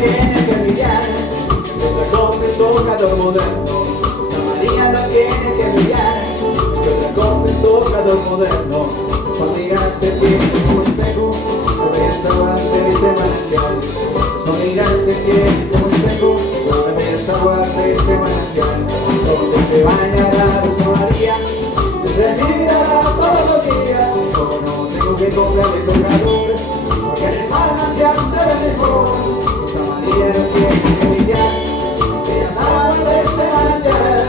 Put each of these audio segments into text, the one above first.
tiene que brillar, mientras compre un tocador moderno. Rosa María no tiene que brillar, mientras compre un tocador moderno. Su amiga se tiene como espejo, la belleza aguas de este manantial. Su amiga se tiene como espejo, la belleza aguas de este manantial. Donde se bañará Rosa María, se mirará todos los días. Como no tengo que comprarle tocador, porque en el manantial se ve mejor. Rosa María no tiene que brillar, bellas aguas de este manantial.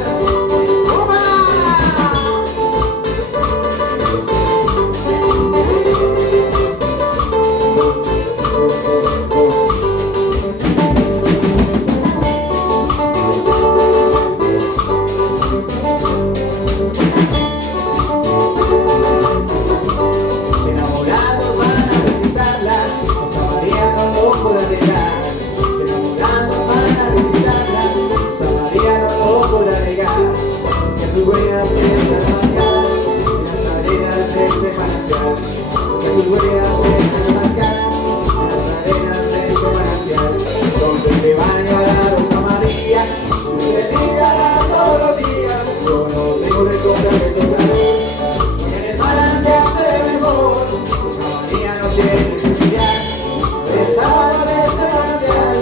Sus huellas están marcadas en las arenas de este manantial. Que sus huellas están marcadas en las arenas de este manantial. Donde se bañará Rosa María, se mirará todos los días. Yo no tengo que comprar el tocador, porque en el manantial se ve mejor. Rosa María no tiene que brillar, es agua de este manantial.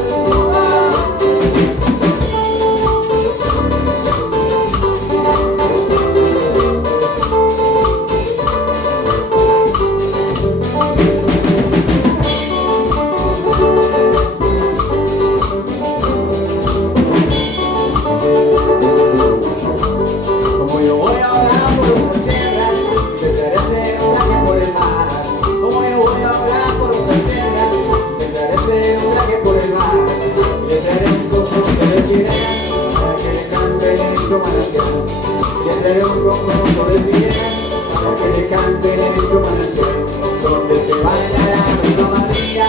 Les daré un conjunto de sirenas para que le canten en su manantial. Donde se bañará Rosa María,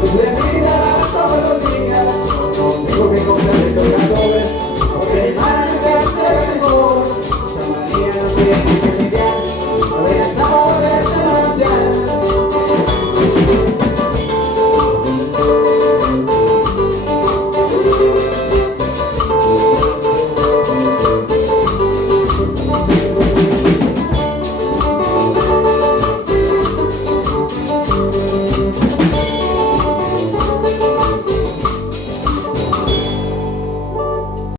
que se mirará todos los días. No tengo que comprar el tocador.